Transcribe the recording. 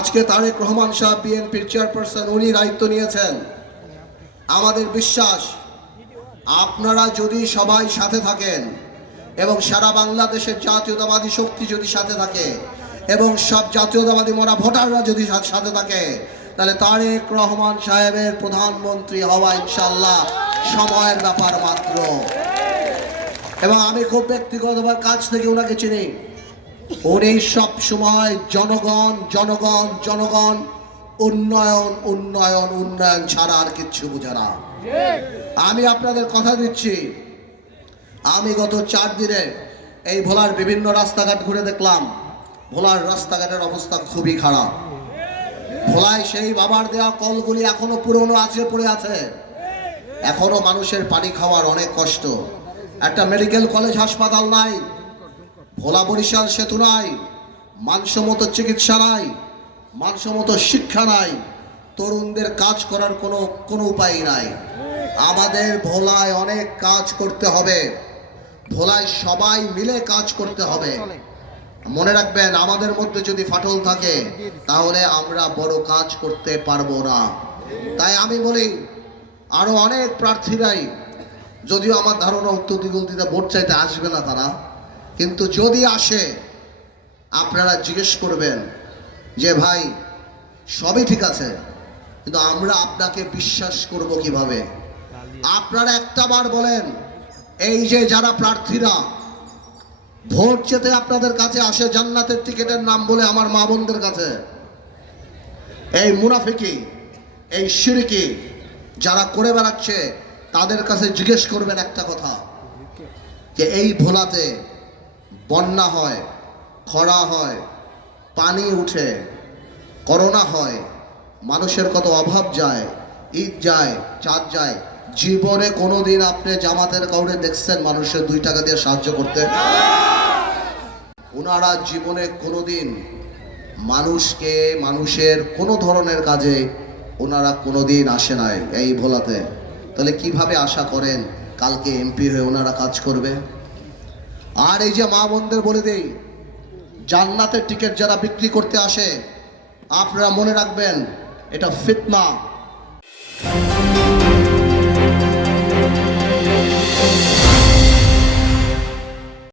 আজকে তারেক রহমান সাহেব বিএনপির চেয়ারপারসন, উনি দায়িত্ব নিয়েছেন। আমাদের বিশ্বাস আপনারা যদি সবাই সাথে থাকেন এবং সারা বাংলাদেশের জাতীয়তাবাদী শক্তি যদি সাথে থাকে এবং সব জাতীয়তাবাদী মরা ভোটাররা যদি সাথে থাকে, তাহলে তারেক রহমান সাহেবের প্রধানমন্ত্রী হওয়া ইনশাআল্লাহ সময়ের ব্যাপার মাত্র। এবং আমি খুব ব্যক্তিগতভাবে কাছ থেকে ওনাকে চিনি। উনি সব সময় জনগণ জনগণ জনগণ, উন্নয়ন উন্নয়ন উন্নয়ন ছাড়া আর কিচ্ছু বুঝে না। আমি আপনাদের কথা দিচ্ছি, আমি গত 4 দিনে এই ভোলার বিভিন্ন রাস্তাঘাট ঘুরে দেখলাম। ভোলার রাস্তাঘাটের অবস্থা খুবই খারাপ। ভোলায় সেই বাবার দেওয়া কলগুলি এখনো পুরনো আছে, পড়ে আছে। এখনো মানুষের পানি খাওয়ার অনেক কষ্ট। একটা মেডিকেল কলেজ হাসপাতাল নাই, ভোলা বরিশাল সেতু নাই, মানসম্মত চিকিৎসা নাই, মানসম্মত শিক্ষা নাই, তরুণদের কাজ করার কোনো উপায় নাই। আমাদের ভোলায় অনেক কাজ করতে হবে, ভোলায় সবাই মিলে কাজ করতে হবে। মনে রাখবেন, আমাদের মধ্যে যদি ফাটল থাকে তাহলে আমরা বড় কাজ করতে পারবো না। তাই আমি বলি, আরো অনেক প্রার্থীরাই, যদিও আমার ধারণা উত্তর দিগন্তিতে ভোট চাইতে আসবে না তারা, কিন্তু যদি আসে আপনারা জিজ্ঞেস করবেন যে ভাই সবই ঠিক আছে, কিন্তু আমরা আপনাকে বিশ্বাস করব কিভাবে? আপনারা একটাবার বলেন, এই যে যারা প্রার্থীরা ভোট চেতে আপনাদের কাছে আসে জান্নাতের টিকিটের নাম বলে আমার মা বোনদের কাছে, এই মুনাফিকি এই শিরকি যারা করে বেড়াচ্ছে, তাদের কাছে জিজ্ঞেস করবেন একটা কথা, যে এই ভোলাতে বন্যা হয়, খরা হয়, পানি উঠে, করোনা হয়, মানুষের কত অভাব যায়, ঈদ যায়, চাঁদ যায়, জীবনে কোনোদিন আপনি জামাতের কাউরে দেখছেন মানুষের 2 টাকা দিয়ে সাহায্য করতে? ওনারা জীবনে কোনোদিন মানুষকে, মানুষের কোনো ধরনের কাজে ওনারা কোনোদিন আসে নাই এই ভোলাতে। তাহলে কিভাবে আশা করেন কালকে এমপি হয়ে ওনারা কাজ করবে? আর এই যে মা বোনদের বলে দেই, জান্নাতের টিকিট যারা বিক্রি করতে আসে, আপনারা মনে রাখবেন এটা ফিতনা।